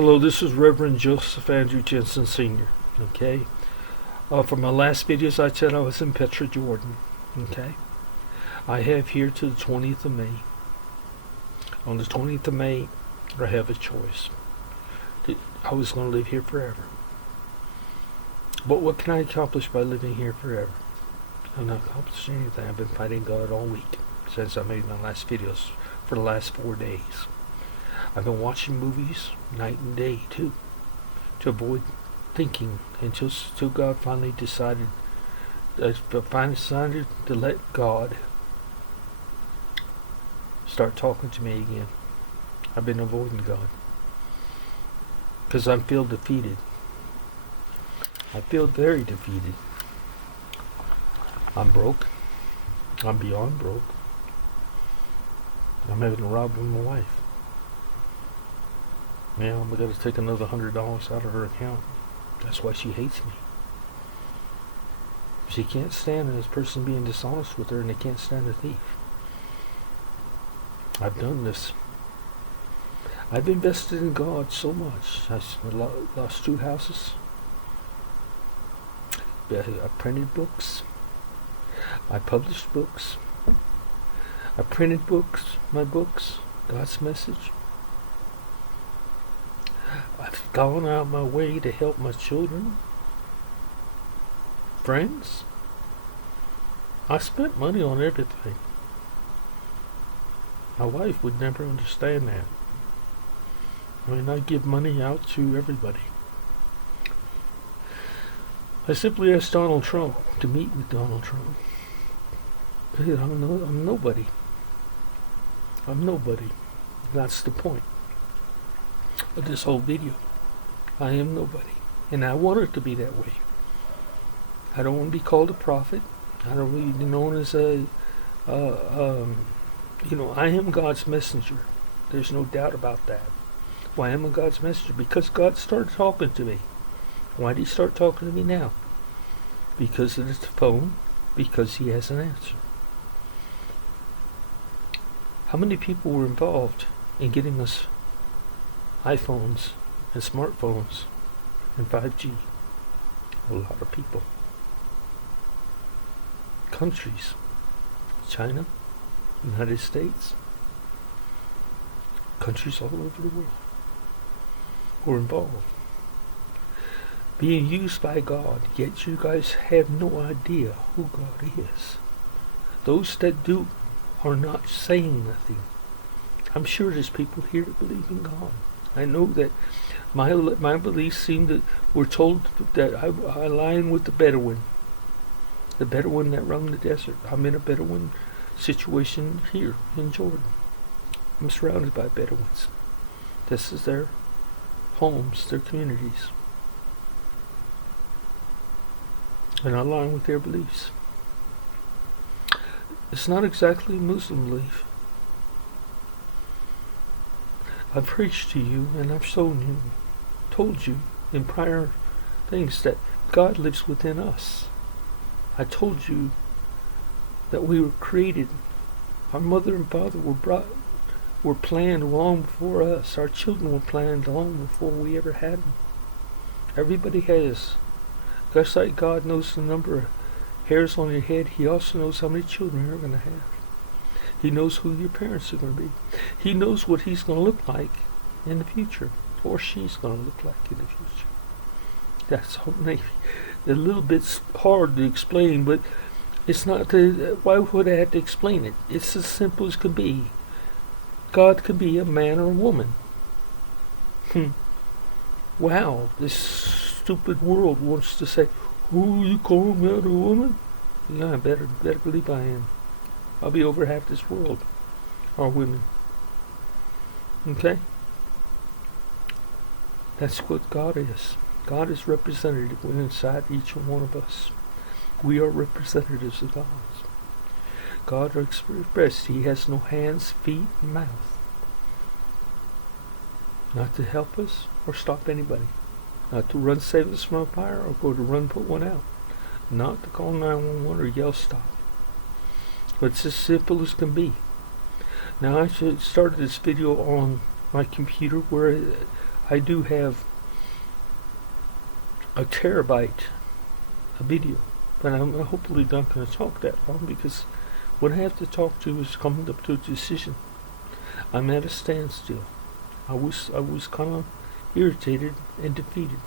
Hello, this is Reverend Joseph Andrew Jensen Sr. Okay. From my last videos, I said I was in Petra, Jordan. Okay. I have here to the 20th of May. On the 20th of May, I have a choice. I was going to live here forever. But what can I accomplish by living here forever? I'm not accomplishing anything. I've been fighting God all week since I made my last videos for the last 4 days. I've been watching movies night and day too, to avoid thinking until God finally decided to let God start talking to me again. I've been avoiding God because I feel defeated. I feel very defeated. I'm broke. I'm beyond broke. I'm having to rob my wife. Now I'm going to take another $100 out of her account. That's why she hates me. She can't stand this person being dishonest with her, and they can't stand a thief. I've done this. I've invested in God so much. I lost 2 houses. I printed books. I published books. I printed books, my books, God's Message. I've gone out my way to help my children, friends. I spent money on everything. My wife would never understand that. I mean, I give money out to everybody. I simply asked Donald Trump to meet with Donald Trump. I'm nobody. I'm nobody. That's the point of this whole video. I am nobody, and I want it to be that way. I don't want to be called a prophet. I don't want to be known as I am God's messenger. There's no doubt about that. Why am I God's messenger? Because God started talking to me. Why did he start talking to me now? Because of the phone. Because he has an answer. How many people were involved in getting us iPhones and smartphones and 5G? A lot of people. Countries. China, United States, countries all over the world were involved. Being used by God, yet you guys have no idea who God is. Those that do are not saying nothing. I'm sure there's people here that believe in God. I know that my beliefs seem that we're told that I align with the Bedouin that roam the desert. I'm in a Bedouin situation here in Jordan. I'm surrounded by Bedouins. This is their homes, their communities. And I align with their beliefs. It's not exactly a Muslim belief. I've preached to you and I've told you in prior things that God lives within us. I told you that we were created. Our mother and father were planned long before us. Our children were planned long before we ever had them. Everybody has. Just like God knows the number of hairs on your head, he also knows how many children you're going to have. He knows who your parents are going to be. He knows what he's going to look like in the future, or she's going to look like in the future. That's maybe a little bit hard to explain, but it's not. Why would I have to explain it? It's as simple as can be. God can be a man or a woman. Wow, this stupid world wants to say, "Oh, you call me out a woman?" Yeah, I better believe I am. I'll be over half this world are women. Okay? That's what God is. God is representative inside each one of us. We are representatives of God. God is expressed. He has no hands, feet, and mouth. Not to help us or stop anybody. Not to run save us from a fire or go to run put one out. Not to call 911 or yell stop. But it's as simple as can be. Now I started this video on my computer where I do have a terabyte of video, but I'm hopefully not going to talk that long, because what I have to talk to is coming up to a decision. I'm at a standstill. I was kind of irritated and defeated,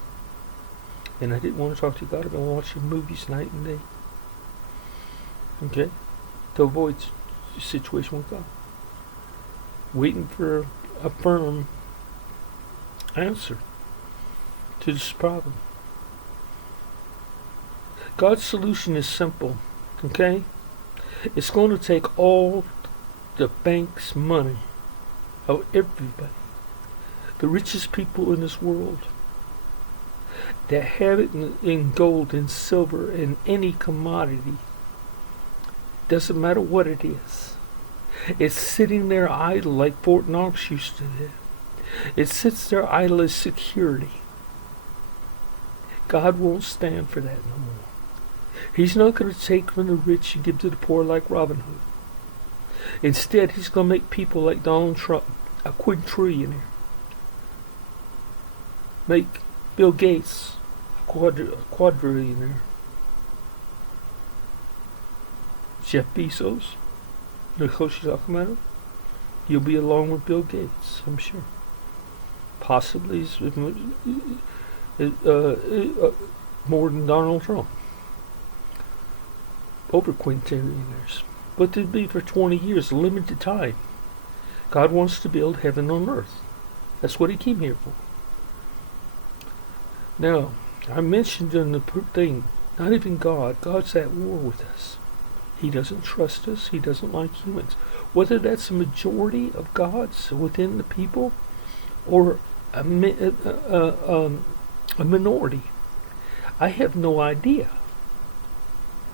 and I didn't want to talk to God. I've been watching movies night and day. Okay, to avoid the situation with God, waiting for a firm answer to this problem. God's solution is simple, okay? It's going to take all the bank's money of everybody, the richest people in this world, that have it in gold and silver and any commodity. Doesn't matter what it is. It's sitting there idle like Fort Knox used to do. It sits there idle as security. God won't stand for that no more. He's not going to take from the rich and give to the poor like Robin Hood. Instead, he's going to make people like Donald Trump a quadrillionaire. Make Bill Gates a quadrillionaire. Jeff Bezos, the coach you're talking about, you'll be along with Bill Gates, I'm sure. Possibly more than Donald Trump. Over quintillions. But it'd be for 20 years, a limited time. God wants to build heaven on earth. That's what he came here for. Now, I mentioned in the thing, not even God. God's at war with us. He doesn't trust us. He doesn't like humans. Whether that's a majority of gods within the people or a minority, I have no idea.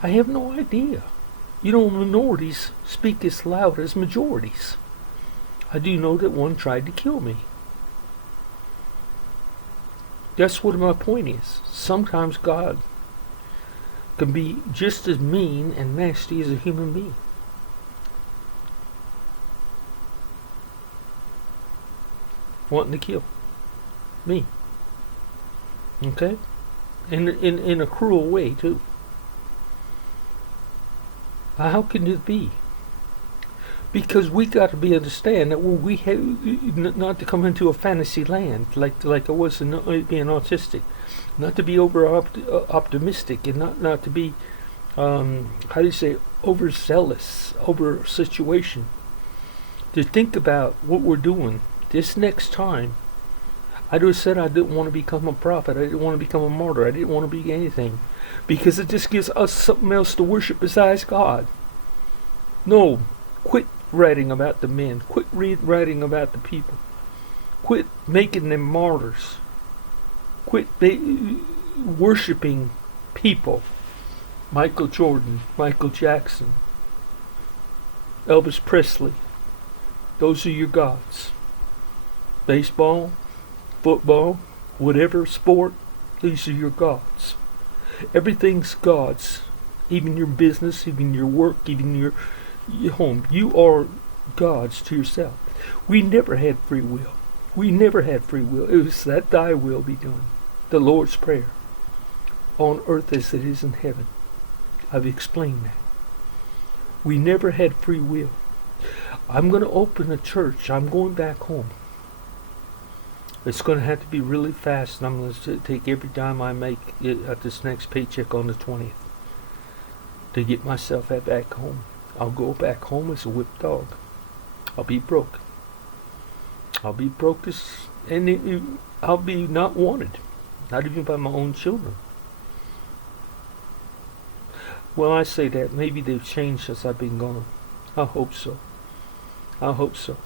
I have no idea. You know, minorities speak as loud as majorities. I do know that one tried to kill me. That's what my point is. Sometimes God can be just as mean and nasty as a human being. Wanting to kill me. Okay? In a cruel way, too. How can it be? Because we got to understand that we have not to come into a fantasy land like I was in being autistic, not to be over optimistic, and not to be overzealous over a situation. To think about what we're doing this next time. I just said I didn't want to become a prophet. I didn't want to become a martyr. I didn't want to be anything. Because it just gives us something else to worship besides God. No, quit writing about the men. Quit writing about the people. Quit making them martyrs. Quit worshiping people. Michael Jordan, Michael Jackson, Elvis Presley. Those are your gods. Baseball, football, whatever sport, these are your gods. Everything's God's. Even your business, even your work, even your home. You are God's to yourself. We never had free will. We never had free will. It was that thy will be done. The Lord's Prayer. On earth as it is in heaven. I've explained that. We never had free will. I'm going to open a church. I'm going back home. It's going to have to be really fast, and I'm going to take every dime I make at this next paycheck on the 20th to get myself back home. I'll go back home as a whipped dog. I'll be broke. I'll be broke and I'll be not wanted, not even by my own children. Well, I say that maybe they've changed since I've been gone. I hope so. I hope so.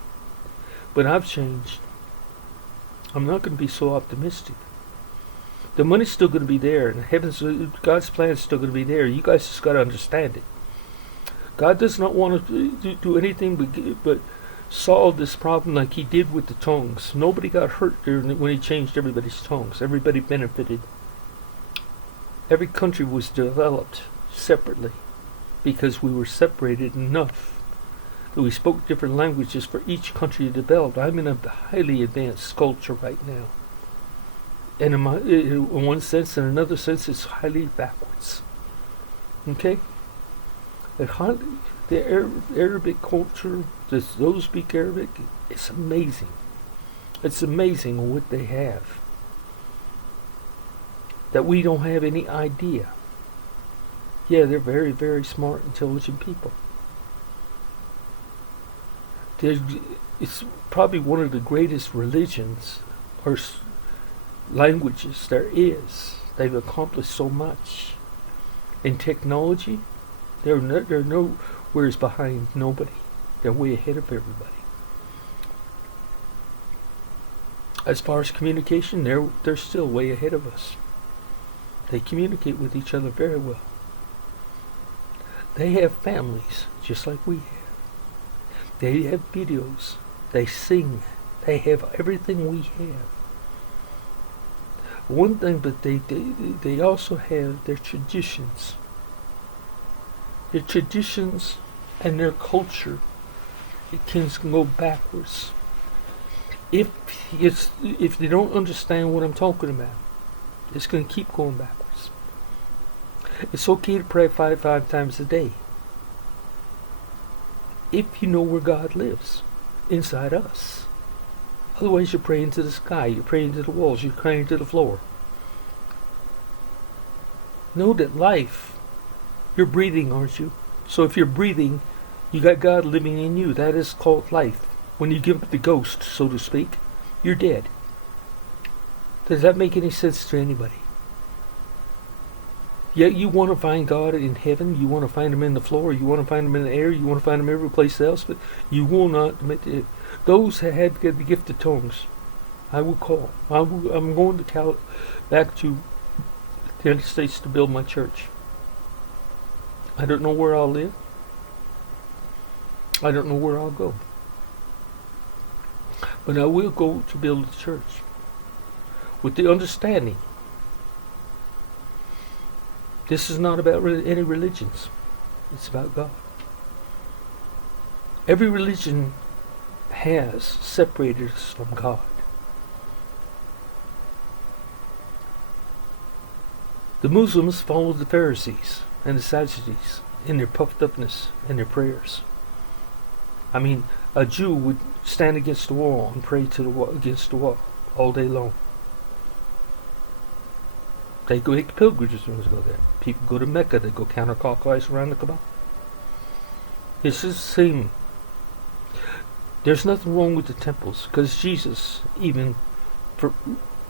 But I've changed. I'm not going to be so optimistic. The money's still going to be there, and God's plan is still going to be there. You guys just got to understand it. God does not want to do anything but solve this problem like he did with the tongues. Nobody got hurt when he changed everybody's tongues. Everybody benefited. Every country was developed separately because we were separated enough that we spoke different languages for each country to develop. I'm in a highly advanced culture right now. And in one sense, in another sense, it's highly backwards. Okay? The Arabic culture, those who speak Arabic, it's amazing. It's amazing what they have that we don't have any idea. Yeah, they're very, very smart, intelligent people. It's probably one of the greatest religions or languages there is. They've accomplished so much. In technology, they're nowhere behind nobody. They're way ahead of everybody. As far as communication, they're still way ahead of us. They communicate with each other very well. They have families just like we have. They have videos. They sing. They have everything we have. One thing, but they also have their traditions. Their traditions and their culture, it can go backwards. If they don't understand what I'm talking about, it's going to keep going backwards. It's okay to pray five times a day. If you know where God lives, inside us. Otherwise you're praying to the sky, you're praying to the walls, you're praying to the floor. Know that life, you're breathing, aren't you? So if you're breathing, you got God living in you. That is called life. When you give up the ghost, so to speak, you're dead. Does that make any sense to anybody? Yet you want to find God in heaven, you want to find Him in the floor, you want to find Him in the air, you want to find Him every place else, but you will not admit it. Those that have the gift of tongues, I will call. I'm going to back to the United States to build my church. I don't know where I'll live. I don't know where I'll go. But I will go to build a church with the understanding this is not about any religions. It's about God. Every religion has separated us from God. The Muslims followed the Pharisees and the Sadducees in their puffed upness and their prayers. I mean, a Jew would stand against the wall and pray to the wall, against the wall all day long. They go make pilgrimages to go there. People go to Mecca, they go counterclockwise around the Kaaba. It's the same. There's nothing wrong with the temples, because Jesus even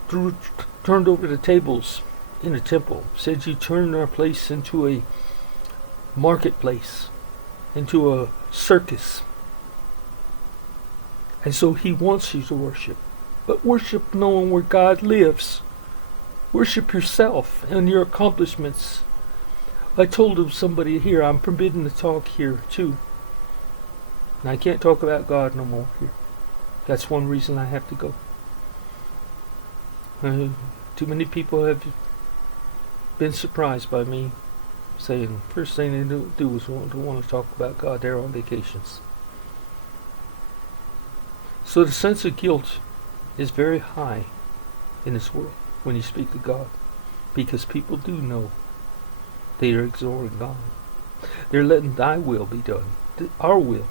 turned over the tables in the temple. Said you turn our place into a marketplace, into a circus. And so He wants you to worship. But worship knowing where God lives. Worship yourself and your accomplishments. I told somebody here, I'm forbidden to talk here too. And I can't talk about God no more here. That's one reason I have to go. Too many people have been surprised by me saying first thing they do is want to talk about God. They're on vacations. So the sense of guilt is very high in this world when you speak of God, because people do know they are ignoring God. They're letting Thy will be done, our will.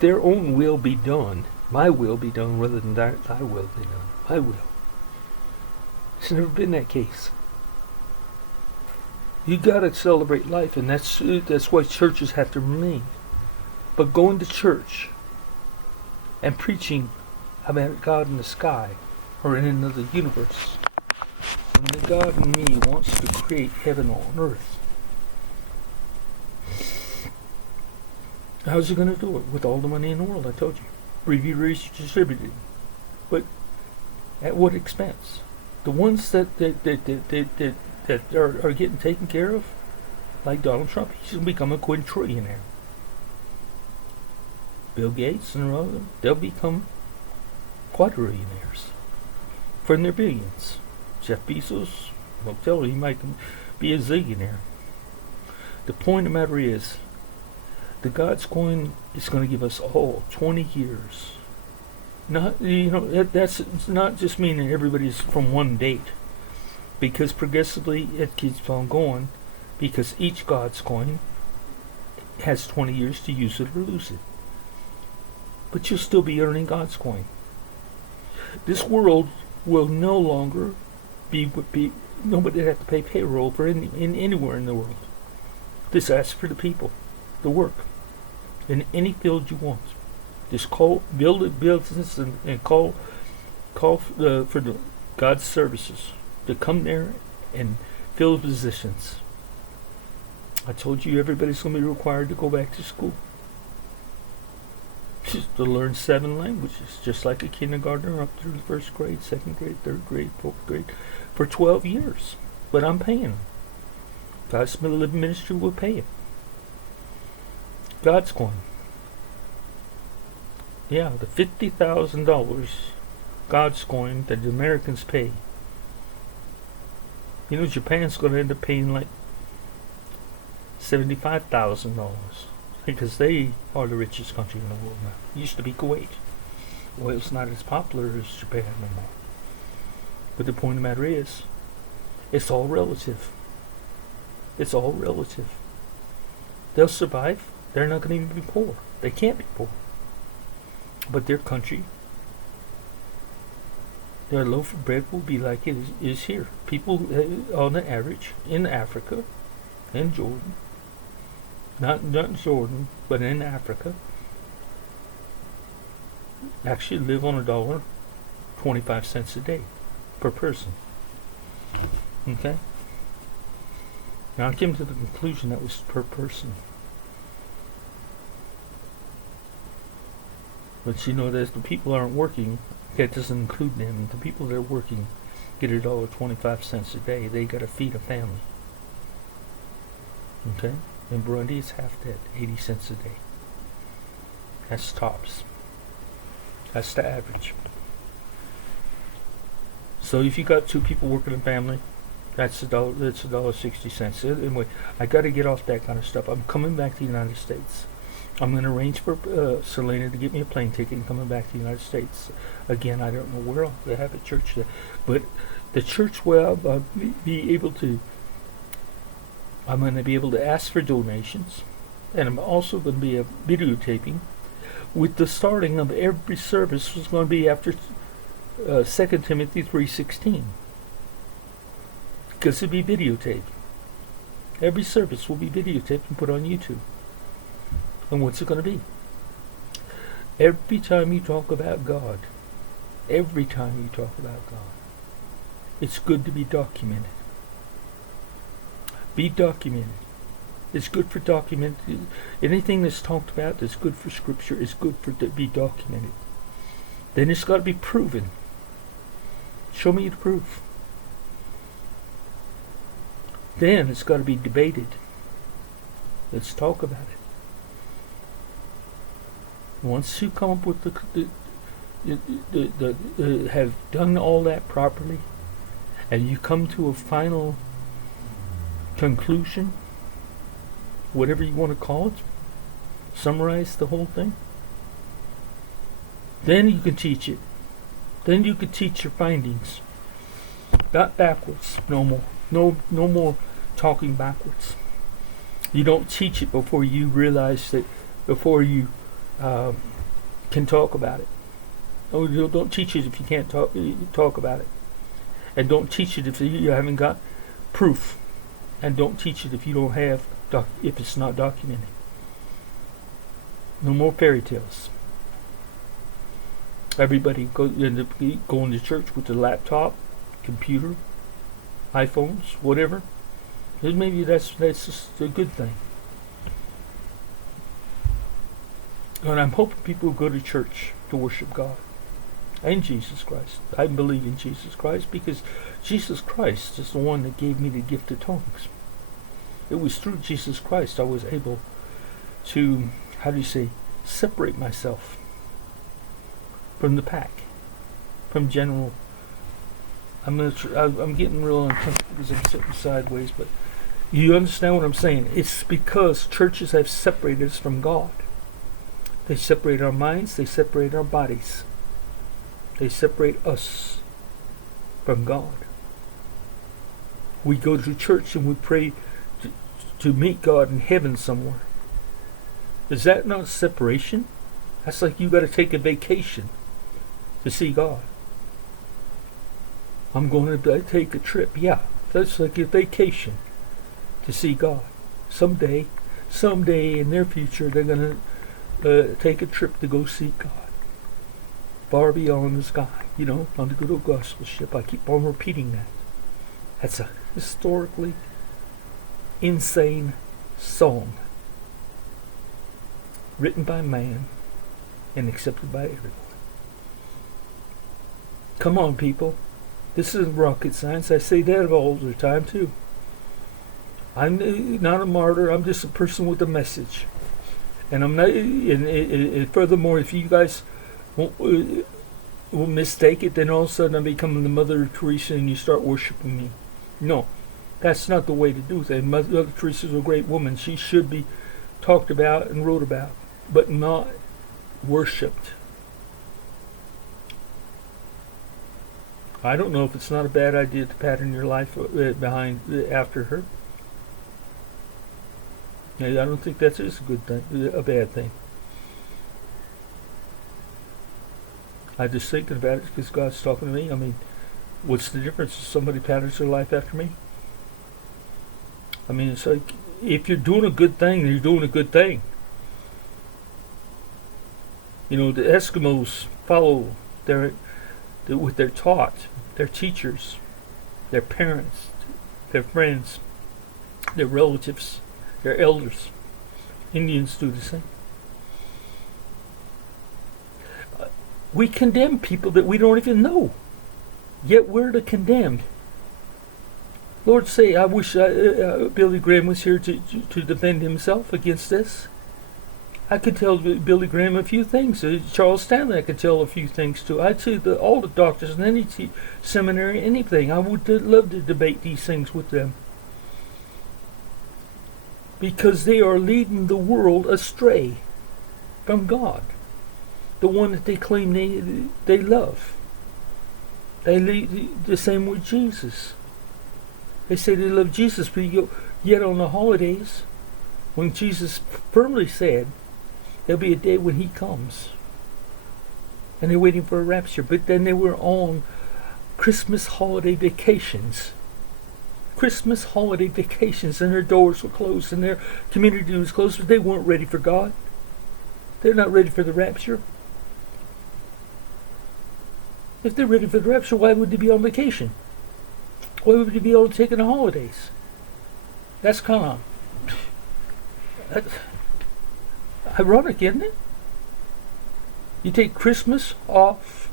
Their own will be done, my will be done, rather than Thy will be done. My will. It's never been that case. You got to celebrate life, and that's why churches have to remain. But going to church and preaching about God in the sky or in another universe, when the God in me wants to create heaven on earth, how's He going to do it? With all the money in the world, I told you. Reviewed, distributed. But at what expense? The ones that are getting taken care of, like Donald Trump, he's going to become a quadrillionaire. Bill Gates and all of them, they'll become quadrillionaires from their billions. Jeff Bezos, I'll tell you, he might be a zillionaire. The point of the matter is, the God's coin is going to give us all 20 years Not, that's it's not just meaning everybody's from one date, because progressively it keeps on going, because each God's coin has 20 years to use it or lose it. But you'll still be earning God's coin. This world will no longer be nobody have to pay payroll for in anywhere in the world. This asks for the people, the work, in any field you want. Just build a business and call for the God's services to come there and fill positions. I told you everybody's going to be required to go back to school. Just to learn 7 languages, just like a kindergartner up through the 1st grade, 2nd grade, 3rd grade, 4th grade, for 12 years. But I'm paying them. God's Living Ministry will pay him. God's coin. Yeah, the $50,000 God's coin that the Americans pay. Japan's going to end up paying like $75,000 because they are the richest country in the world now. It used to be Kuwait. Well, it's not as popular as Japan no more. But the point of the matter is, it's all relative. It's all relative. They'll survive. They're not going to even be poor. They can't be poor. But their country, their loaf of bread will be like it is here. People, on the average, in Africa, in Jordan, not Jordan, but in Africa, actually live on $1.25 a day per person. Okay? Now I came to the conclusion that was per person. But that the people aren't working, that doesn't include them. The people that are working get $1.25 a day. They got to feed a family. Okay? In Burundi, it's half that, 80 cents a day. That's tops. That's the average. So if you got 2 people working in a family, that's $1.60. Anyway, I got to get off that kind of stuff. I'm coming back to the United States. I'm going to arrange for Selena to get me a plane ticket and coming back to the United States. Again, I don't know where I'll have a church there, but the church where I'll be able to, I'm going to be able to ask for donations, and I'm also going to be videotaping. With the starting of every service was going to be after 2 Timothy 3:16, because it'll be videotaped. Every service will be videotaped and put on YouTube. And what's it going to be? Every time you talk about God, it's good to be documented. Be documented. It's good for documented. Anything that's talked about that's good for Scripture is good for to be documented. Then it's got to be proven. Show me the proof. Then it's got to be debated. Let's talk about it. Once you come up with have done all that properly, and you come to a final conclusion, whatever you want to call it, summarize the whole thing, then you can teach it. Then you can teach your findings. Not backwards, no more. No more talking backwards. You don't teach it before you realize that, before you can talk about it. Oh, don't teach it if you can't talk about it. And don't teach it if you haven't got proof. And don't teach it if you don't have if it's not documented. No more fairy tales. Everybody end up going to church with a laptop, computer, iPhones, whatever. Maybe that's just a good thing. And I'm hoping people go to church to worship God and Jesus Christ. I believe in Jesus Christ because Jesus Christ is the one that gave me the gift of tongues. It was through Jesus Christ I was able to, separate myself from the pack, from general. I'm getting real uncomfortable because I'm sitting sideways, but you understand what I'm saying. It's because churches have separated us from God. They separate our minds, they separate our bodies. They separate us from God. We go to church and we pray to meet God in heaven somewhere. Is that not separation? That's like you got to take a vacation to see God. I'm going to take a trip. Yeah, that's like a vacation to see God. Someday in their future, they're going to take a trip to go see God. Far beyond the sky, on the good old gospel ship. I keep on repeating that. That's a historically insane song. Written by man and accepted by everyone. Come on, people. This isn't rocket science. I say that all the time, too. I'm not a martyr. I'm just a person with a message. And I'm not. And furthermore, if you guys will mistake it, then all of a sudden I become the Mother Teresa and you start worshiping me. No, that's not the way to do things. Mother Teresa's a great woman. She should be talked about and wrote about, but not worshipped. I don't know if it's not a bad idea to pattern your life after her. I don't think that is a good thing, a bad thing. I'm just thinking about it because God's talking to me. I mean, what's the difference if somebody patterns their life after me? I mean, it's like, if you're doing a good thing, you're doing a good thing. The Eskimos follow what they're taught, their teachers, their parents, their friends, their relatives, their elders. Indians do the same. We condemn people that we don't even know, yet we're the condemned. Lord, say, I wish Billy Graham was here to defend himself against this. I could tell Billy Graham a few things. Charles Stanley, I could tell a few things to. I'd say all the doctors in any seminary, anything. I would love to debate these things with them. Because they are leading the world astray from God. The one that they claim they love. They lead the same with Jesus. They say they love Jesus, but yet on the holidays, when Jesus firmly said, there'll be a day when he comes. And they're waiting for a rapture. But then they were on Christmas holiday vacations. Christmas holiday vacations, and their doors were closed and their community was closed, but they weren't ready for God. They're not ready for the rapture. If they're ready for the rapture, why would they be on vacation? Why would they be able to take the holidays? That's kind of ironic, isn't it? You take Christmas off.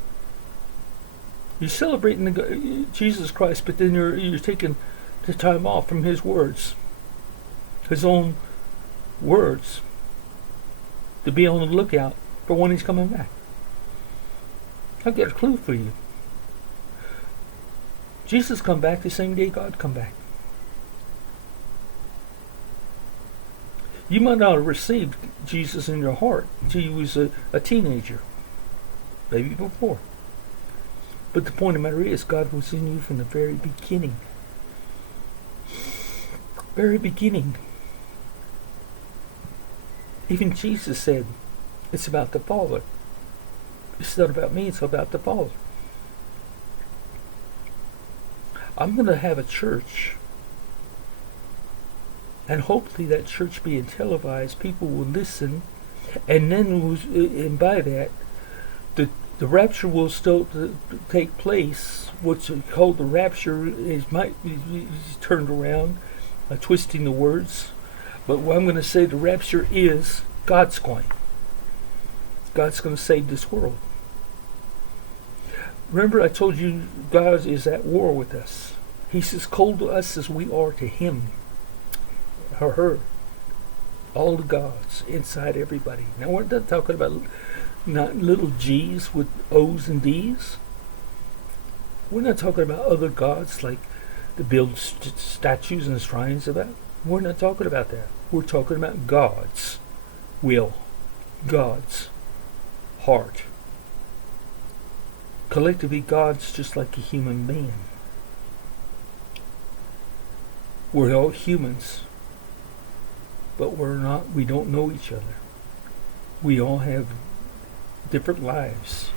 You're celebrating Jesus Christ, but then you're taking the time off from his words, his own words, to be on the lookout for when he's coming back. I've got a clue for you. Jesus come back the same day God come back. You might not have received Jesus in your heart until you was a teenager, maybe before. But the point of the matter is, God was in you from the very beginning. Very beginning. Even Jesus said, it's about the Father. It's not about me, it's about the Father. I'm going to have a church, and hopefully that church being televised, people will listen, and then by that, the rapture will still take place. What's called the rapture might be turned around, twisting the words. But what I'm going to say, the rapture is God's going. God's going to save this world. Remember, I told you God is at war with us. He's as cold to us as we are to him or her. All the gods inside everybody. Now, we're not talking about not little G's with O's and D's. We're not talking about other gods like to build statues and shrines about. We're not talking about that. We're talking about God's will, God's heart. Collectively, God's just like a human being. We're all humans, but we don't know each other. We all have different lives,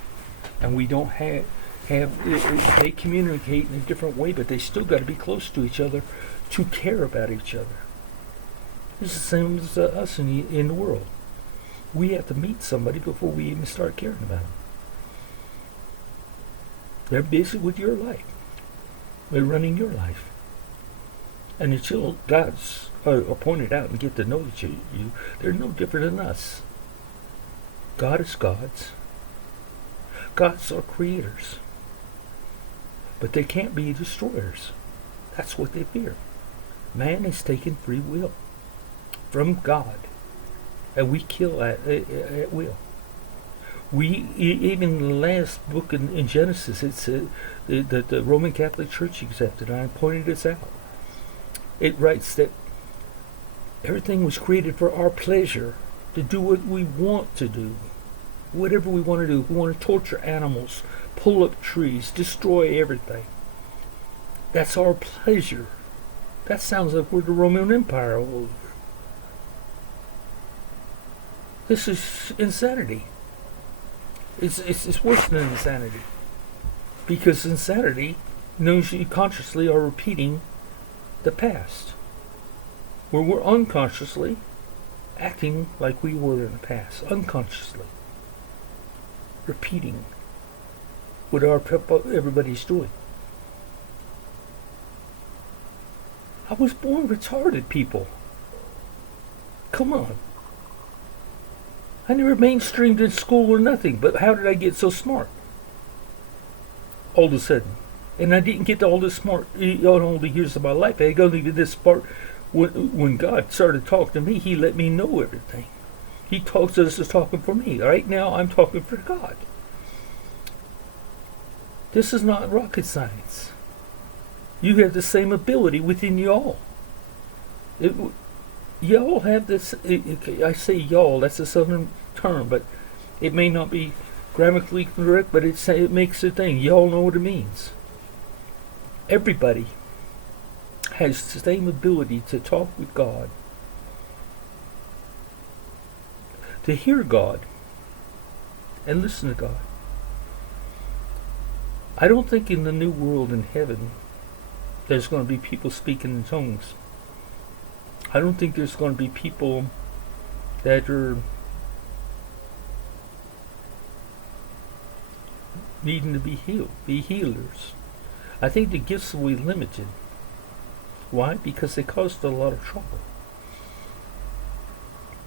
and we don't they communicate in a different way, but they still got to be close to each other to care about each other. It's the same as us in the world. We have to meet somebody before we even start caring about them. They're busy with your life. They're running your life. And until God's pointed out and get to know you, they're no different than us. God is God's. God's our creators. But they can't be destroyers. That's what they fear. Man has taken free will from God. And we kill at will. Even in the last book in Genesis, it said that the Roman Catholic Church accepted, and I pointed this out. It writes that everything was created for our pleasure, to do what we want to do. Whatever we want to do. We want to torture animals, pull up trees, destroy everything. That's our pleasure. That sounds like we're the Roman Empire all over. This is insanity. It's worse than insanity. Because insanity knows you consciously are repeating the past. Where we're unconsciously acting like we were in the past. Unconsciously. Repeating what everybody's doing. I was born retarded, people. Come on. I never mainstreamed in school or nothing, but how did I get so smart? All of a sudden. And I didn't get all this smart all the years of my life. I got to this part when God started talking to me, He let me know everything. He talks to us as talking for me. Right now, I'm talking for God. This is not rocket science. You have the same ability within y'all. Y'all have this. I say y'all. That's a southern term, but it may not be grammatically correct. But it makes a thing. Y'all know what it means. Everybody has the same ability to talk with God, to hear God, and listen to God. I don't think in the new world in heaven there's going to be people speaking in tongues. I don't think there's going to be people that are needing to be healed, be healers. I think the gifts will be limited. Why? Because they caused a lot of trouble.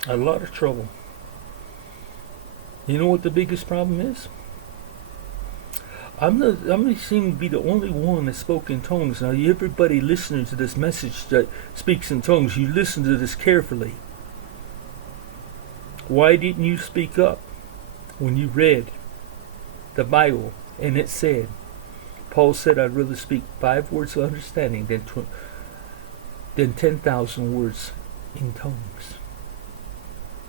A lot of trouble. You know what the biggest problem is? I'm going to seem to be the only one that spoke in tongues. Now, everybody listening to this message that speaks in tongues, you listen to this carefully. Why didn't you speak up when you read the Bible and it said, Paul said, I'd rather speak 5 words of understanding than 10,000 words in tongues.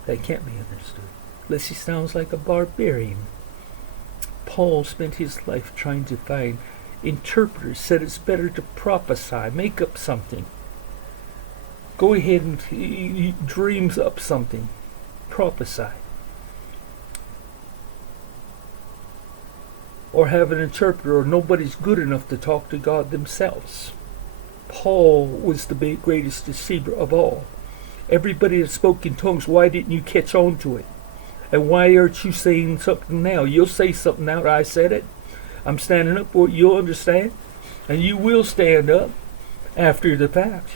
That can't be understood. Unless he sounds like a barbarian. Paul spent his life trying to find interpreters, said it's better to prophesy, make up something. Go ahead and he dreams up something. Prophesy. Or have an interpreter, or nobody's good enough to talk to God themselves. Paul was the greatest deceiver of all. Everybody that spoke in tongues, why didn't you catch on to it? And why aren't you saying something now? You'll say something now that I said it. I'm standing up for it. You'll understand. And you will stand up after the fact.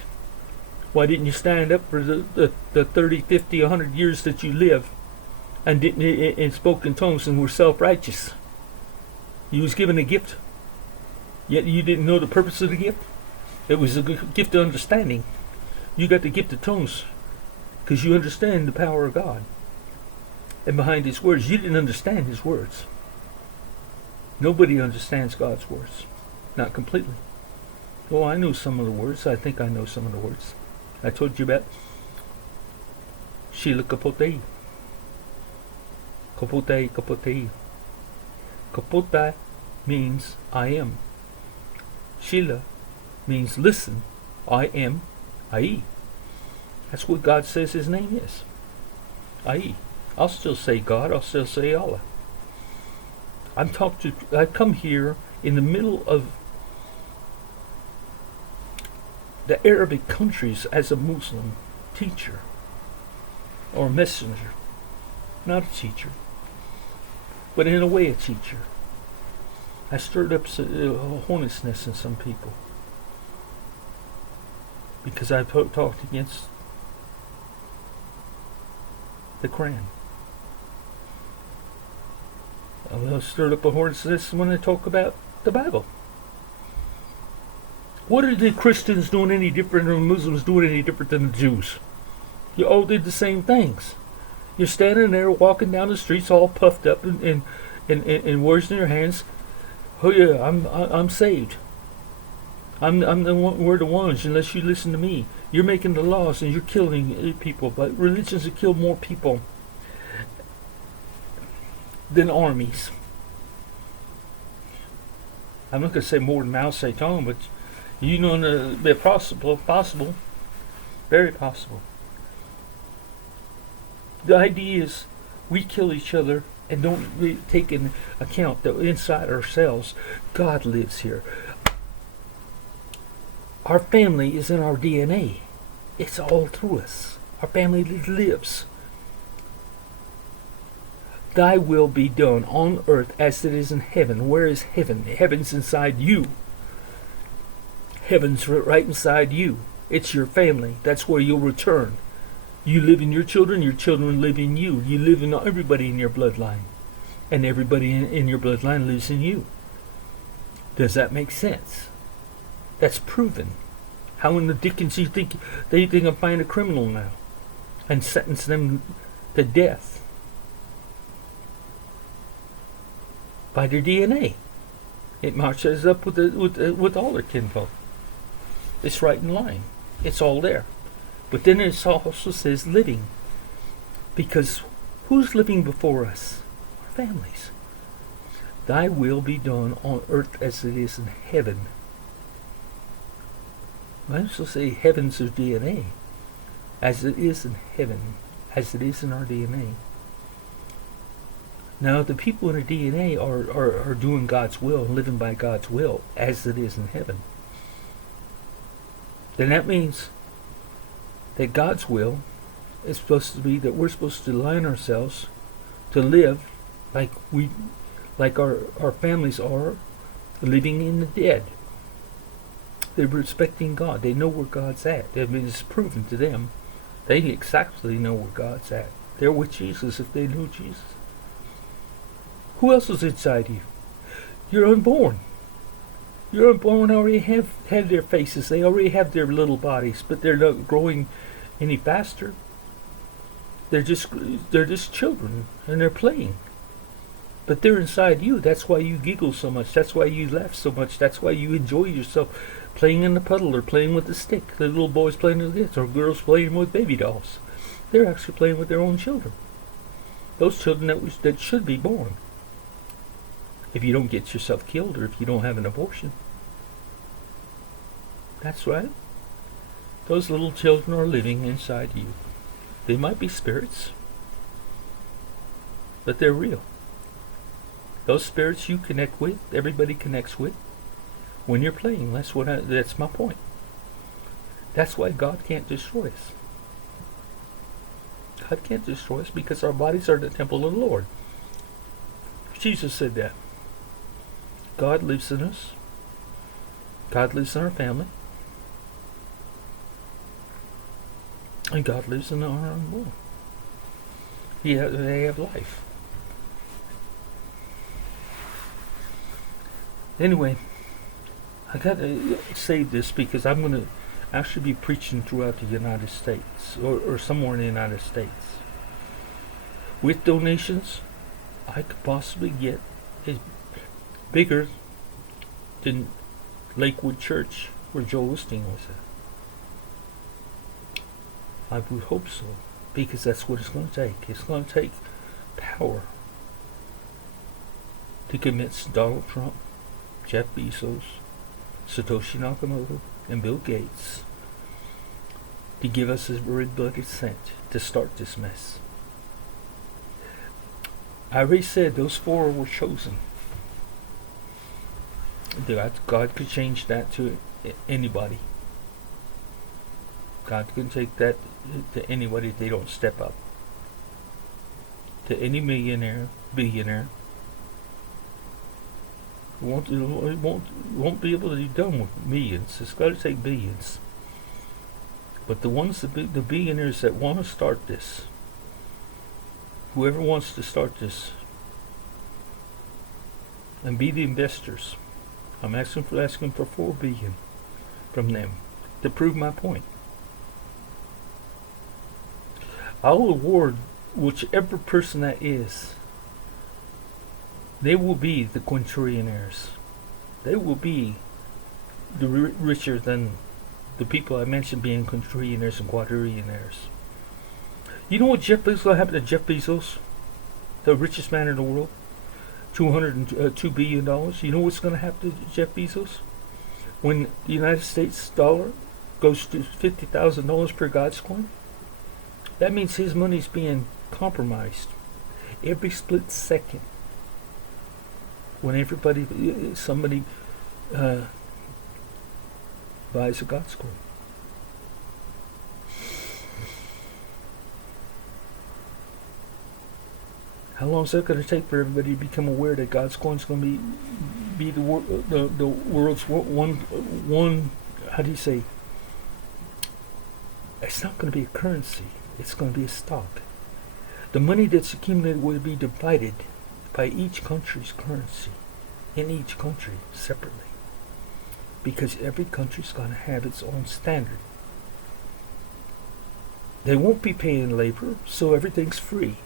Why didn't you stand up for the 30, 50, 100 years that you lived and spoke in tongues and were self-righteous? You was given a gift, yet you didn't know the purpose of the gift. It was a gift of understanding. You got the gift of tongues because you understand the power of God. And behind His words, you didn't understand His words. Nobody understands God's words. Not completely. Oh, I know some of the words. I think I know some of the words. I told you about Sheila Kapotei. Kapotei, Kapotei. Kapotei, means I am. Sheila means listen. I am Ai. That's what God says his name is. Ai. I'll still say God. I'll still say Allah. I come here in the middle of the Arabic countries as a Muslim teacher or messenger. Not a teacher, but in a way a teacher. I stirred up a hornet's nest in some people because I talked against the Quran. I stirred up a hornet's nest when I talk about the Bible. What are the Christians doing any different or Muslims doing any different than the Jews? You all did the same things. You're standing there walking down the streets all puffed up and words in your hands. Oh yeah, I'm saved. I'm the one, we're the ones. Unless you listen to me, you're making the laws and you're killing people. But religions have killed more people than armies. I'm not going to say more than Mao Zedong, but you know, it's possible, very possible. The idea is we kill each other and don't really take into account that inside ourselves, God lives here. Our family is in our DNA. It's all through us. Our family lives. Thy will be done on earth as it is in heaven. Where is heaven? Heaven's inside you. Heaven's right inside you. It's your family. That's where you'll return. You live in your children live in you. You live in everybody in your bloodline. And everybody in your bloodline lives in you. Does that make sense? That's proven. How in the dickens you think they can find a criminal now and sentence them to death? By their DNA. It matches up with all their kinfolk. It's right in line. It's all there. But then it also says living. Because who's living before us? Our families. Thy will be done on earth as it is in heaven. I also say heaven's our DNA. As it is in heaven. As it is in our DNA. Now the people in our DNA are doing God's will and living by God's will as it is in heaven. Then that means that God's will is supposed to be that we're supposed to align ourselves to live like our families are living in the dead. They're respecting God. They know where God's at. I mean, it's proven to them. They exactly know where God's at. They're with Jesus if they knew Jesus. Who else is inside you? You're unborn. Your unborn already have their faces. They already have their little bodies, but they're not growing any faster. They're just children, and they're playing. But they're inside you. That's why you giggle so much. That's why you laugh so much. That's why you enjoy yourself playing in the puddle or playing with the stick. The little boys playing with this, or girls playing with baby dolls. They're actually playing with their own children. Those children that should be born. If you don't get yourself killed or if you don't have an abortion. That's right. Those little children are living inside you. They might be spirits, but they're real. Those spirits you connect with, everybody connects with, when you're playing. That's my point. That's why God can't destroy us. God can't destroy us because our bodies are the temple of the Lord. Jesus said that. God lives in us. God lives in our family. And God lives in our unborn. They have life. Anyway, I got to say this because I'm going to actually be preaching throughout the United States or somewhere in the United States. With donations, I could possibly get a bigger than Lakewood Church where Joel Osteen was at. I would hope so, because that's what it's going to take. It's going to take power to convince Donald Trump Jeff Bezos, Satoshi Nakamoto, and Bill Gates to give us a red-blooded cent to start this mess. I already said those four were chosen. God could change that to anybody. God can take that to anybody if they don't step up. To any millionaire, billionaire. Won't be able to be done with millions. It's got to take billions. But the billionaires that want to start this, whoever wants to start this, and be the investors, I'm asking for $4 billion from them to prove my point. I'll award whichever person that is. They will be the quintrillionaires. They will be richer than the people I mentioned being quintrillionaires and quadrillionaires. You know what's going to happen to Jeff Bezos, the richest man in the world? $202 billion. You know what's going to happen to Jeff Bezos? When the United States dollar goes to $50,000 per God's coin, that means his money's being compromised every split second. When somebody buys a God's coin. How long is that going to take for everybody to become aware that God's coin is going to be the world's one? How do you say? It's not going to be a currency. It's going to be a stock. The money that's accumulated will be divided by each country's currency, in each country separately, because every country's going to have its own standard. They won't be paying labor, so everything's free.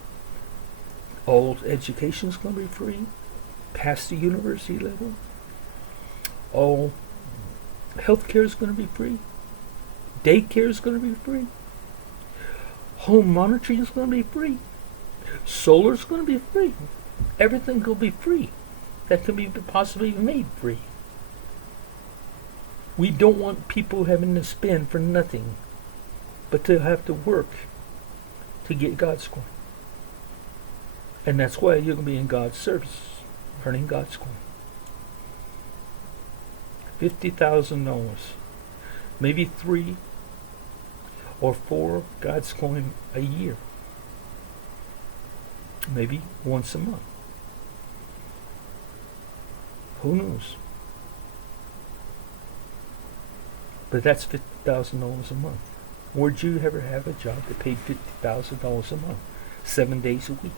All education's going to be free, past the university level. All healthcare is going to be free. Daycare is going to be free. Home monitoring is going to be free. Solar is going to be free. Everything will be free. That can be possibly made free. We don't want people having to spend for nothing, but to have to work to get God's coin. And that's why you're going to be in God's service, earning God's coin. $50,000, maybe 3 or 4 God's coin a year, maybe once a month. Who knows? But that's $50,000 a month. Would you ever have a job that paid $50,000 a month, 7 days a week?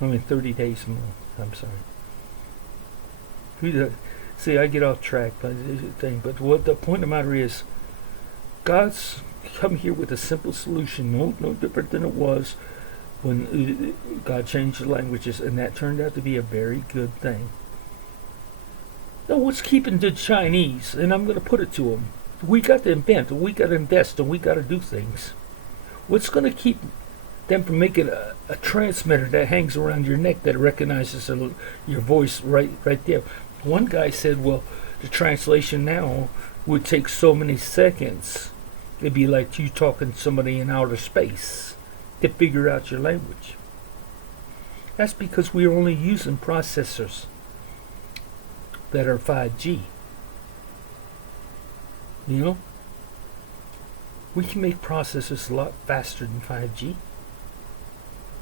30 days a month. I'm sorry. See, I get off track by the thing, but what the point of the matter is, God's come here with a simple solution, no different than it was when God changed the languages, and that turned out to be a very good thing. Now, what's keeping the Chinese? And I'm going to put it to them. We got to invent, and we got to invest, and we got to do things. What's going to keep them from making a transmitter that hangs around your neck that recognizes your voice right there? One guy said, well, the translation now would take so many seconds. It'd be like you talking to somebody in outer space to figure out your language. That's because we're only using processors that are 5G. You know? We can make processors a lot faster than 5G.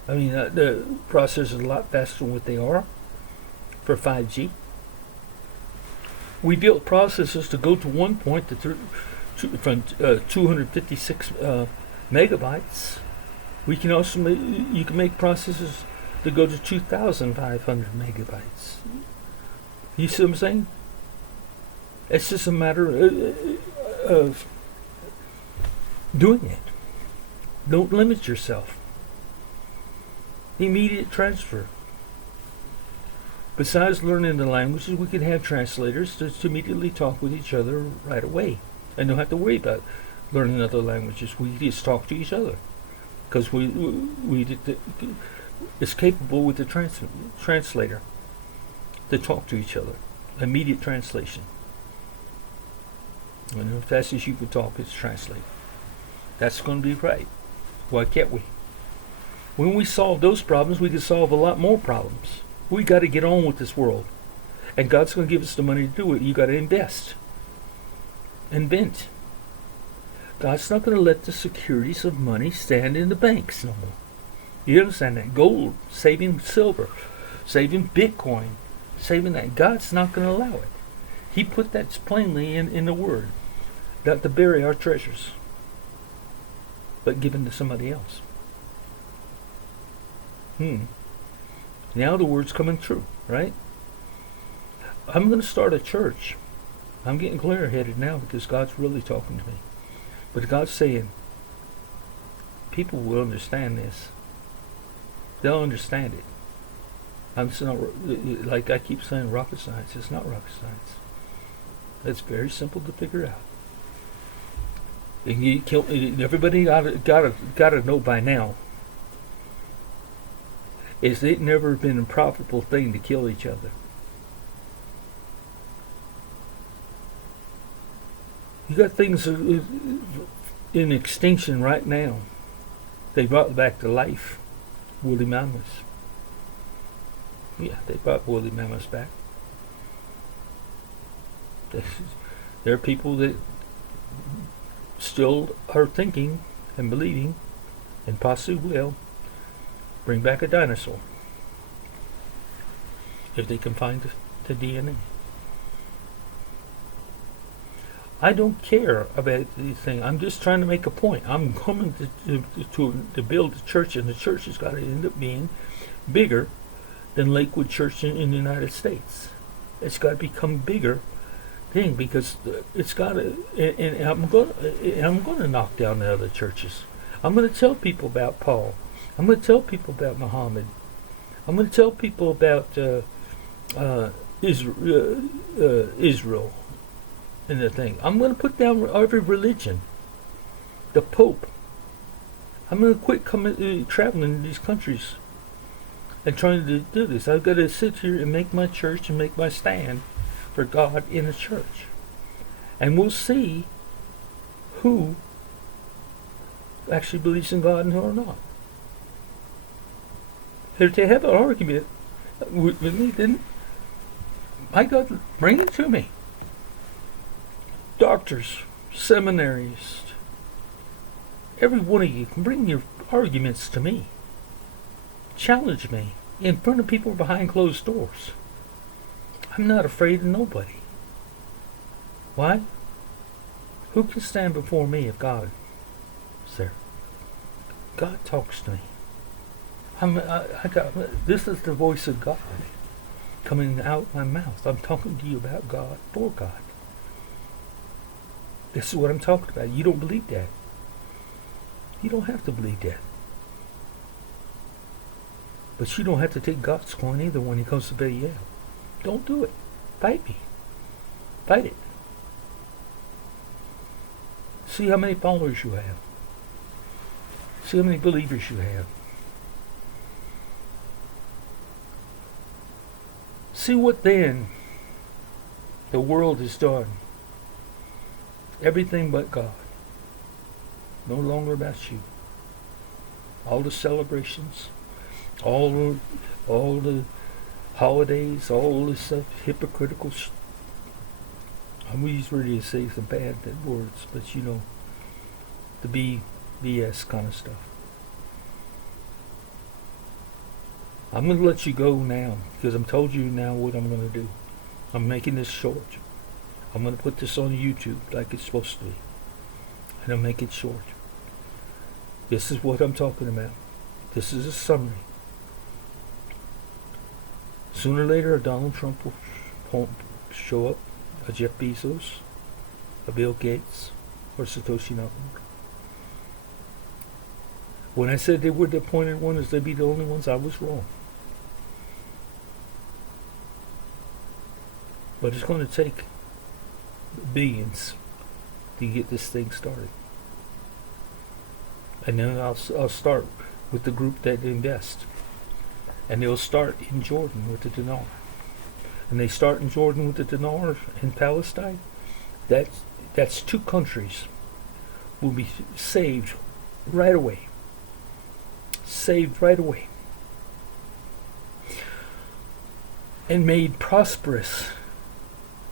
I mean, the processors are a lot faster than what they are for 5G. We built processors to go to one point from 256 megabytes. We can also you can make processors to go to 2,500 megabytes. You see what I'm saying? It's just a matter of doing it. Don't limit yourself. Immediate transfer. Besides learning the languages, we can have translators to immediately talk with each other right away. And don't have to worry about learning other languages. We just talk to each other. Because is capable with the translator to talk to each other. Immediate translation. And if fast as you can talk, it's translated. That's going to be right. Why can't we? When we solve those problems, we can solve a lot more problems. We got to get on with this world. And God's going to give us the money to do it. You got to invest. Invent. God's not going to let the securities of money stand in the banks no more. You understand that? Gold, saving silver, saving Bitcoin, saving that. God's not going to allow it. He put that plainly in the Word. Not to bury our treasures, but given to somebody else. Now the Word's coming true, right? I'm going to start a church. I'm getting clear-headed now because God's really talking to me. But God's saying, people will understand this. They'll understand it. It's not, like I keep saying, rocket science. It's not rocket science. It's very simple to figure out. And everybody gotta know by now. Is it never been a profitable thing to kill each other? You got things in extinction right now. They brought back to life woolly mammoths. Yeah, they brought woolly mammoths back. There are people that still are thinking and believing, and possibly will bring back a dinosaur if they can find the DNA. I don't care about these things. I'm just trying to make a point. I'm coming to build a church, and the church has got to end up being bigger than Lakewood Church in the United States. It's got to become bigger thing because it's got to. And I'm going to knock down the other churches. I'm going to tell people about Paul. I'm going to tell people about Muhammad. I'm going to tell people about Israel. And the thing, I'm going to put down every religion. The Pope. I'm going to quit traveling to these countries and trying to do this. I've got to sit here and make my church and make my stand for God in the church. And we'll see who actually believes in God and who are not. If they have an argument with me, then my God, bring it to me. Doctors, seminaries, every one of you can bring your arguments to me. Challenge me in front of people behind closed doors. I'm not afraid of nobody. Why? Who can stand before me if God is there? God talks to me. This is the voice of God coming out my mouth. I'm talking to you about God, for God. This is what I'm talking about. You don't believe that. You don't have to believe that. But you don't have to take God's coin either when he comes to bail you out. Don't do it. Fight me. Fight it. See how many followers you have. See how many believers you have. See what then the world has done. Everything but God. No longer about you. All the celebrations, all the holidays, all this stuff, hypocritical. I'm always ready to say some bad words, but you know, the BS kind of stuff. I'm going to let you go now because I'm told you now what I'm going to do. I'm making this short. I'm going to put this on YouTube like it's supposed to be. And I'll make it short. This is what I'm talking about. This is a summary. Sooner or later, a Donald Trump will show up, a Jeff Bezos, a Bill Gates, or Satoshi Nakamoto. When I said they were the appointed ones, they'd be the only ones, I was wrong. But it's going to take billions to get this thing started. And then I'll start with the group that invest. And they'll start in Jordan with the dinar. And they start in Jordan with the dinar in Palestine. That's 2 countries will be saved right away. Saved right away. And made prosperous.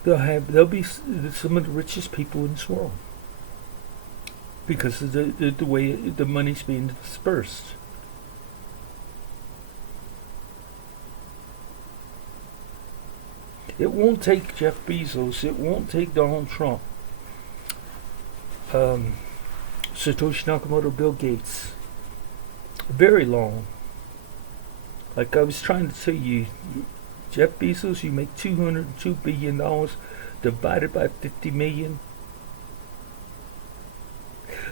They'll be some of the richest people in this world. Because of the way the money's being dispersed. It won't take Jeff Bezos. It won't take Donald Trump. Satoshi Nakamoto, Bill Gates. Very long. Like I was trying to tell you, Jeff Bezos, you make $202 billion divided by 50 million.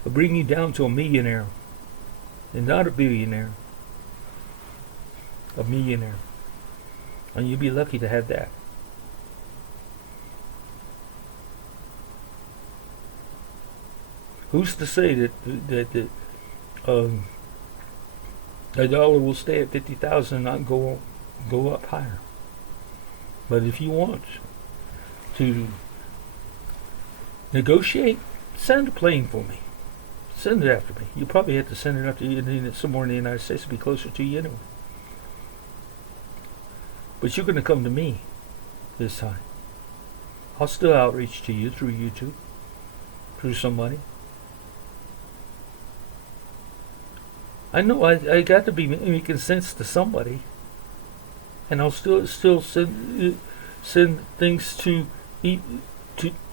It'll bring you down to a millionaire. And not a billionaire. A millionaire. And you'll be lucky to have that. Who's to say that the dollar will stay at 50,000 and not go up higher? But if you want to negotiate, send a plane for me. Send it after me. You probably have to send it after you somewhere in the United States to be closer to you anyway. But you're going to come to me this time. I'll still outreach to you through YouTube, through somebody. I know I got to be making sense to somebody, and I'll still send things to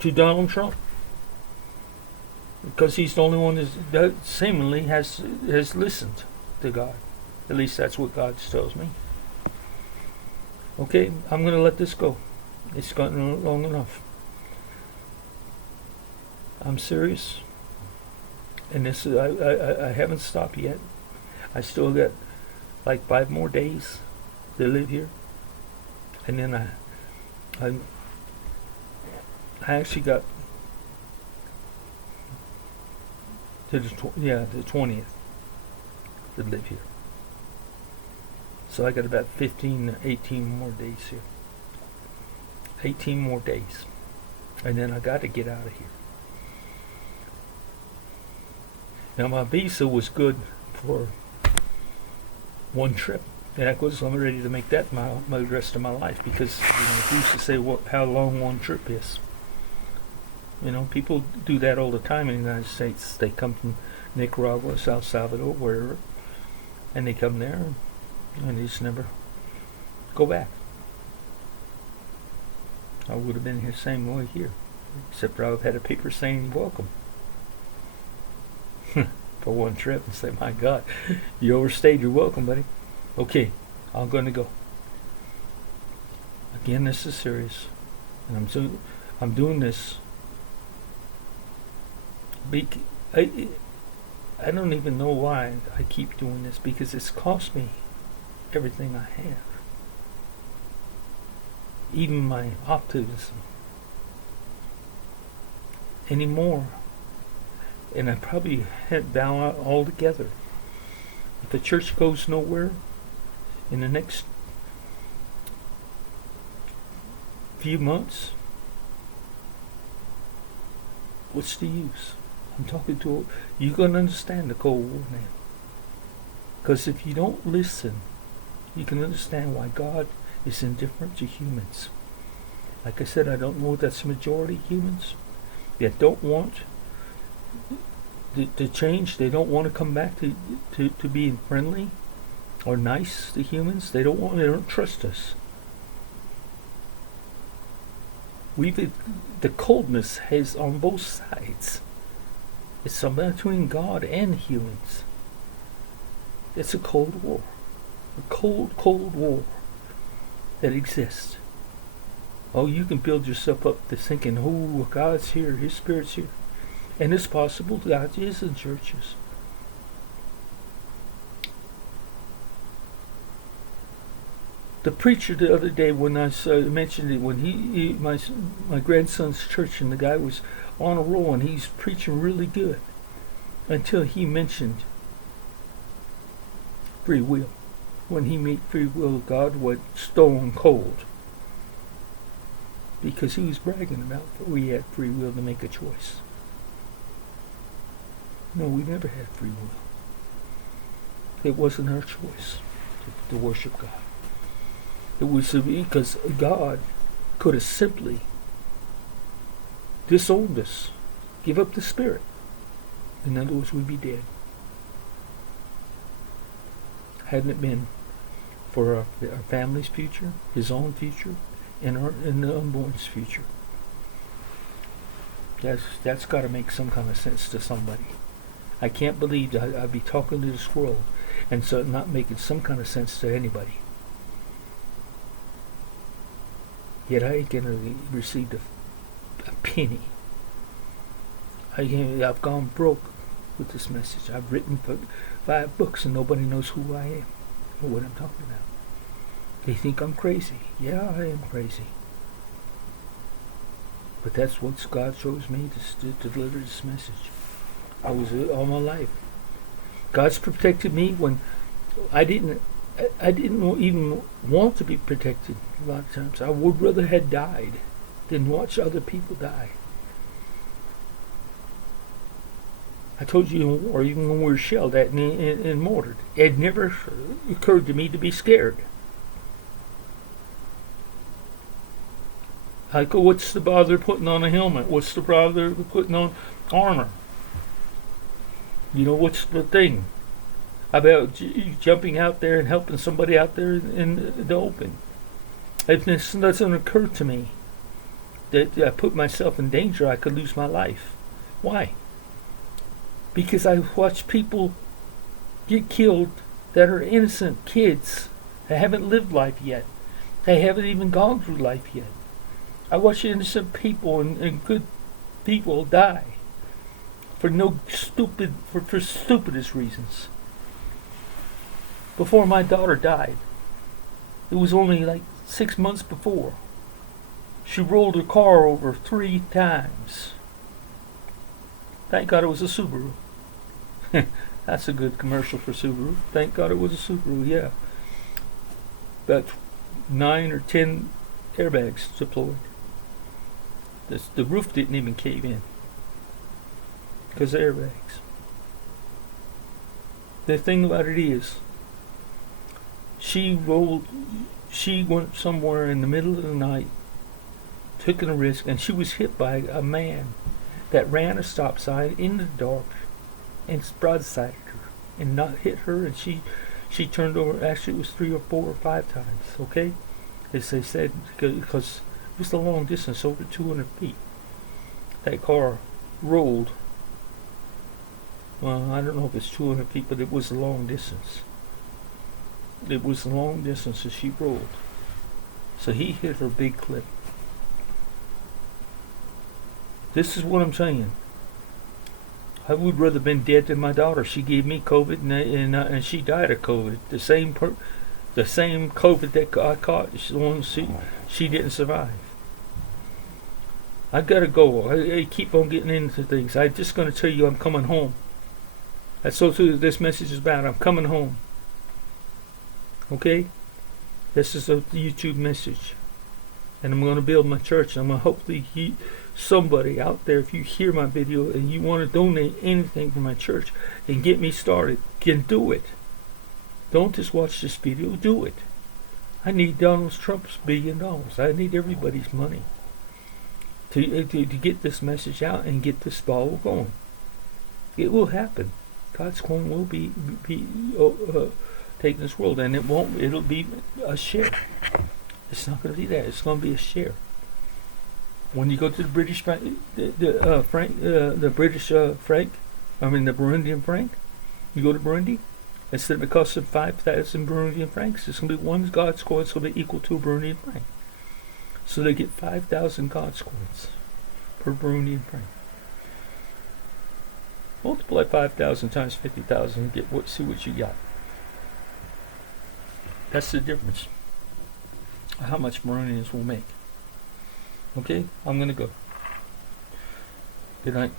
Donald Trump, because he's the only one that seemingly has listened to God. At least that's what God tells me. Okay, I'm going to let this go. It's gotten long enough. I'm serious, and this is, I haven't stopped yet. I still got like 5 more days to live here, and then I actually got to the 20th to live here. So I got about 15, 18 more days here. 18 more days, and then I got to get out of here. Now my visa was good for 1 trip, and I'm ready to make that my rest of my life, because who used to say how long 1 trip is? People do that all the time in the United States. They come from Nicaragua, El Salvador, wherever, and they come there, and they just never go back. I would have been here same way here, except I would have had a paper saying welcome. For 1 trip, and say, my God, you overstayed your welcome, buddy. Okay, I'm going to go. Again, this is serious, and I'm doing this. I don't even know why I keep doing this, because it's cost me everything I have, even my optimism anymore. And I probably head down altogether. If the church goes nowhere in the next few months, what's the use? I'm talking to you're going to understand the Cold War now. Because if you don't listen, you can understand why God is indifferent to humans. Like I said, I don't know if that's the majority of humans that don't want to change. They don't want to come back to being friendly or nice to humans. They don't trust us. The coldness has on both sides. It's something between God and humans. It's a cold war. A cold war that exists. Oh, you can build yourself up to thinking, oh, God's here, His Spirit's here. And it's possible God is in churches. The preacher the other day, when I mentioned it, when my grandson's church, and the guy was on a roll and he's preaching really good, until he mentioned free will. when he made free will of God went stone cold. Because he was bragging about that we had free will to make a choice. No, we never had free will. It wasn't our choice to worship God. It was because God could have simply disowned us, give up the Spirit. In other words, we'd be dead. Hadn't it been for our family's future, his own future, and the unborn's future. That's got to make some kind of sense to somebody. I can't believe that I'd be talking to this world and so not making some kind of sense to anybody. Yet I ain't gonna receive a penny. I've gone broke with this message. I've written 5 books and nobody knows who I am or what I'm talking about. They think I'm crazy. Yeah, I am crazy. But that's what God chose me to deliver this message. I was all my life. God's protected me when I didn't even want to be protected. A lot of times I would rather have died than watch other people die. I told you in war, even when we were shelled at and mortared, it never occurred to me to be scared. I go, what's the bother putting on a helmet? What's the bother putting on armor? You know, what's the thing about jumping out there and helping somebody out there in the open? If this doesn't occur to me that I put myself in danger, I could lose my life. Why? Because I watch people get killed that are innocent kids that haven't lived life yet. They haven't even gone through life yet. I watch innocent people and good people die for for stupidest reasons. Before my daughter died, it was only like 6 months before, she rolled her car over 3 times. Thank God it was a Subaru. That's a good commercial for Subaru. Thank God it was a Subaru, yeah. About 9 or 10 airbags deployed. The roof didn't even cave in because of airbags. The thing about it is, she went somewhere in the middle of the night, took a risk, and she was hit by a man that ran a stop sign in the dark and broadsided her and not hit her, and she turned over. Actually, it was 3 or 4 or 5 times, okay? As they said, because it was a long distance, over 200 feet. That car rolled. Well, I don't know if it's 200 feet, but it was a long distance. It was a long distance as she rolled. So he hit her big clip. This is what I'm saying. I would rather have been dead than my daughter. She gave me COVID and she died of COVID. The same COVID that I caught. She didn't survive. I gotta go. I keep on getting into things. I'm just gonna tell you I'm coming home. That's what this message is about. I'm coming home. Okay? This is a YouTube message. And I'm going to build my church. I'm going to hopefully somebody out there, if you hear my video and you want to donate anything for my church and get me started, can do it. Don't just watch this video. Do it. I need Donald Trump's $1 billion. I need everybody's money to get this message out and get this ball going. It will happen. God's coin will be taking this world, and it'll be a share. It's not going to be that. It's going to be a share. When you go to the British franc, the Burundian franc, you go to Burundi, instead of it costing 5,000 Burundian francs, it's going to be one God's coin. It's going to be equal to a Burundian franc. So they get 5,000 God's coins per Burundian franc. Multiply 5,000 times 50,000 and see what you got. That's the difference. How much Burundians will make. Okay, I'm gonna go. Good night.